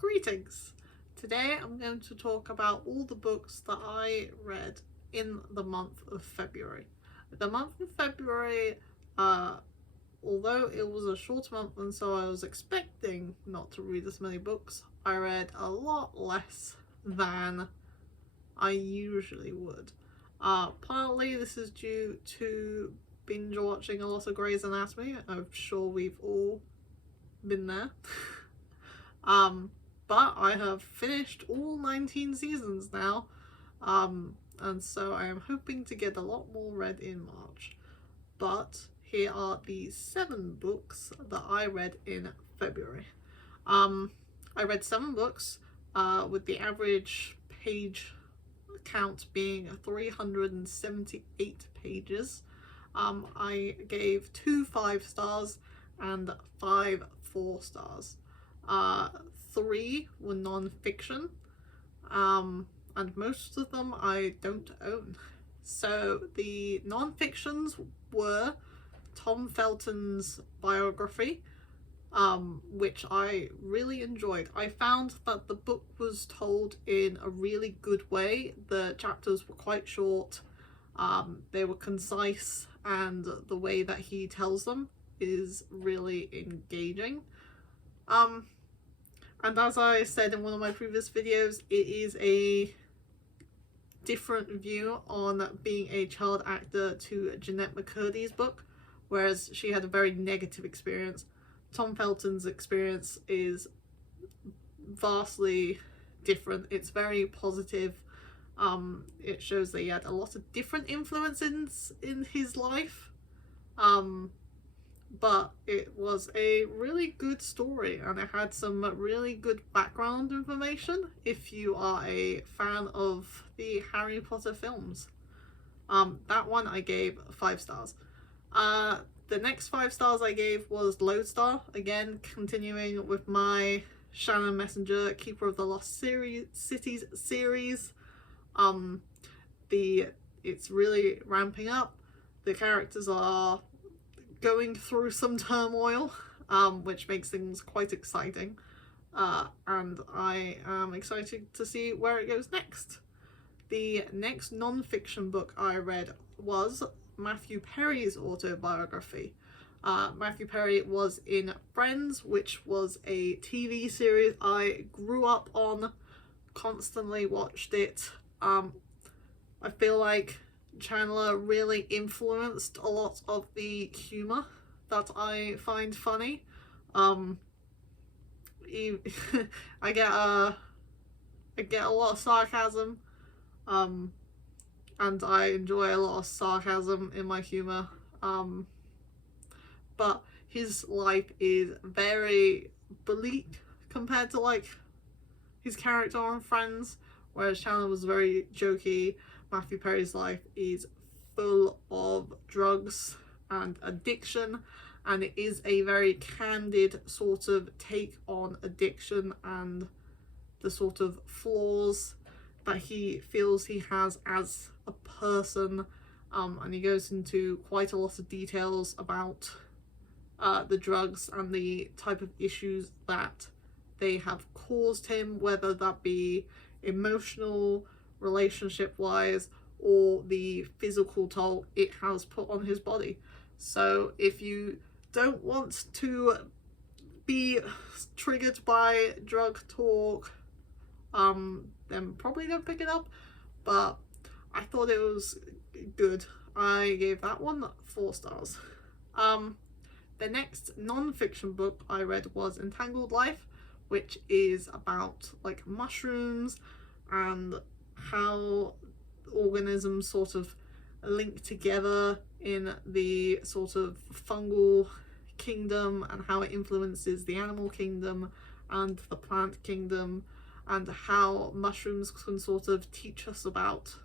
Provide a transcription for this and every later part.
Greetings! Today I'm going to talk about all the books that I read in the month of February. The month of February, although it was a short month and so I was expecting not to read as many books, I read a lot less than I usually would. Partly this is due to binge watching a lot of Grey's Anatomy. I'm sure we've all been there. But I have finished all 19 seasons now, and so I am hoping to get a lot more read in March. But here are the 7 books that I read in February. I read 7 books, with the average page count being 378 pages. I gave 2 5 stars and 5 4 stars. 3 were non-fiction, and most of them I don't own. So the non-fictions were Tom Felton's biography, which I really enjoyed. I found that the book was told in a really good way. The chapters were quite short, they were concise, and the way that he tells them is really engaging. And as I said in one of my previous videos, it is a different view on being a child actor to Jennette McCurdy's book, whereas she had a very negative experience. Tom Felton's experience is vastly different. It's very positive. It shows that he had a lot of different influences in his life. But it was a really good story and it had some really good background information if you are a fan of the Harry Potter films. That one I gave 5 stars. The next 5 stars I gave was Lodestar, again continuing with my Shannon Messenger Keeper of the Lost Cities series. It's really ramping up. The characters are going through some turmoil, which makes things quite exciting, and I am excited to see where it goes next. The next non-fiction book I read was Matthew Perry's autobiography. Matthew Perry was in Friends, which was a TV series I grew up on, constantly watched it. I feel like Chandler really influenced a lot of the humor that I find funny. I get a lot of sarcasm, and I enjoy a lot of sarcasm in my humor. But his life is very bleak compared to like his character on Friends, whereas Chandler was very jokey. Matthew Perry's life is full of drugs and addiction, and it is a very candid sort of take on addiction and the sort of flaws that he feels he has as a person, and he goes into quite a lot of details about the drugs and the type of issues that they have caused him, whether that be emotional, relationship wise, or the physical toll it has put on his body. So if you don't want to be triggered by drug talk, then probably don't pick it up, but I thought it was good. I gave that one 4 stars. The next non-fiction book I read was Entangled Life, which is about like mushrooms and how organisms sort of link together in the sort of fungal kingdom and how it influences the animal kingdom and the plant kingdom, and how mushrooms can sort of teach us about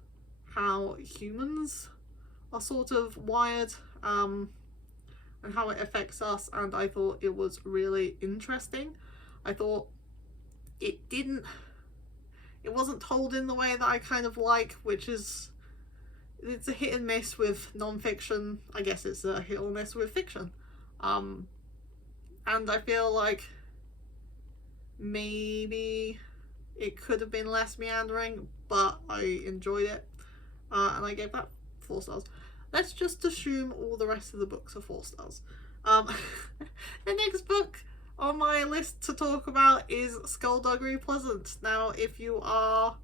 how humans are sort of wired, and how it affects us. And I thought it was really interesting. I thought it wasn't told in the way that I kind of like, which is, it's a hit and miss with non-fiction. I guess it's a hit or miss with fiction. And I feel like maybe it could have been less meandering, but I enjoyed it, and I gave that 4 stars. Let's just assume all the rest of the books are 4 stars. The next book on my list to talk about is Skullduggery Pleasant. Now, if you are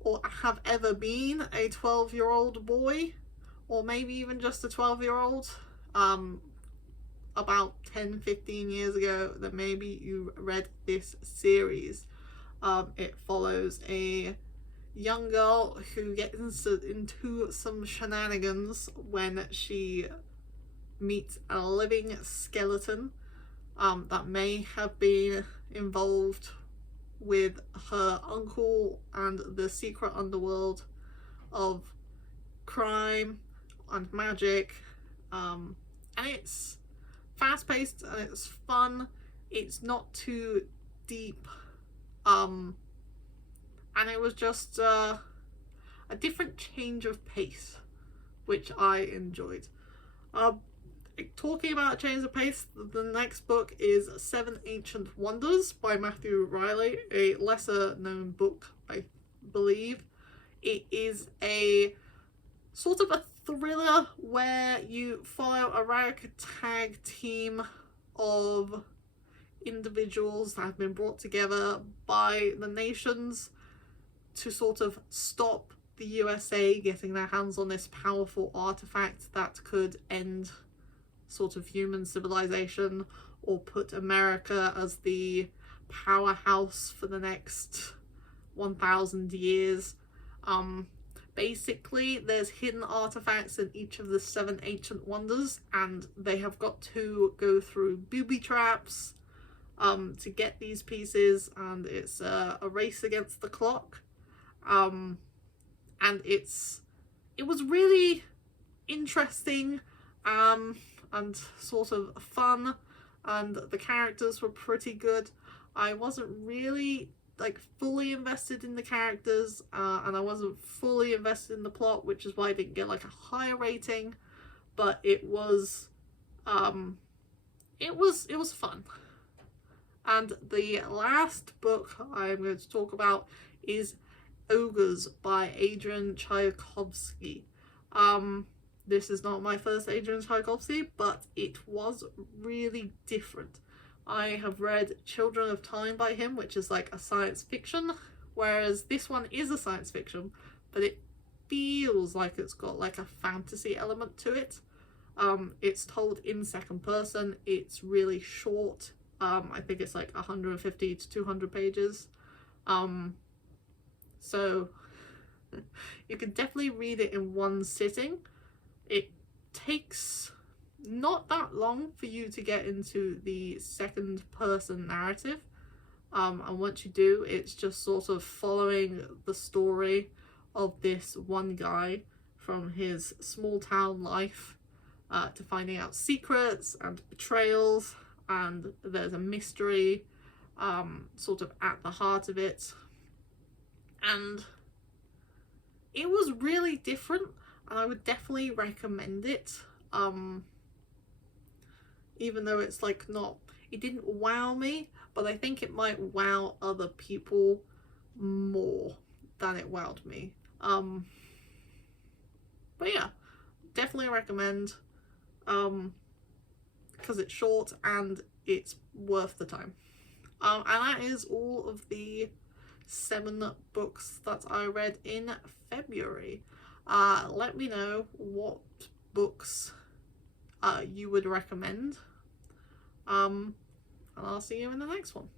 or have ever been a 12-year-old boy, or maybe even just a 12-year-old, about 10-15 years ago, then maybe you read this series. It follows a young girl who gets into some shenanigans when she meets a living skeleton that may have been involved with her uncle and the secret underworld of crime and magic. And it's fast-paced and it's fun. It's not too deep. And it was just a different change of pace, which I enjoyed. Talking about change of pace, the next book is Seven Ancient Wonders by Matthew Reilly, a lesser known book, I believe. It is a sort of a thriller where you follow a ragtag team of individuals that have been brought together by the nations to sort of stop the USA getting their hands on this powerful artifact that could end sort of human civilization or put America as the powerhouse for the next 1,000 years. Basically, there's hidden artifacts in each of the 7 ancient wonders, and they have got to go through booby traps to get these pieces, and it's a race against the clock. And it was really interesting and sort of fun, and the characters were pretty good. I wasn't really fully invested in the characters, and I wasn't fully invested in the plot, which is why I didn't get a higher rating, but it was fun. And the last book I'm going to talk about is Ogres by Adrian Tchaikovsky. This is not my first Adrian Tchaikovsky, but it was really different. I have read Children of Time by him, which is a science fiction, whereas this one is a science fiction, but it feels like it's got a fantasy element to it. It's told in second person. It's really short. I think it's 150 to 200 pages. So you can definitely read it in one sitting. It takes not that long for you to get into the second person narrative, and once you do, it's just sort of following the story of this one guy from his small town life to finding out secrets and betrayals, and there's a mystery sort of at the heart of it, and it was really different, and I would definitely recommend it. Even though it's it didn't wow me, but I think it might wow other people more than it wowed me. But yeah, definitely recommend, because it's short and it's worth the time. And that is all of the 7 books that I read in February. Let me know what books you would recommend. And I'll see you in the next one.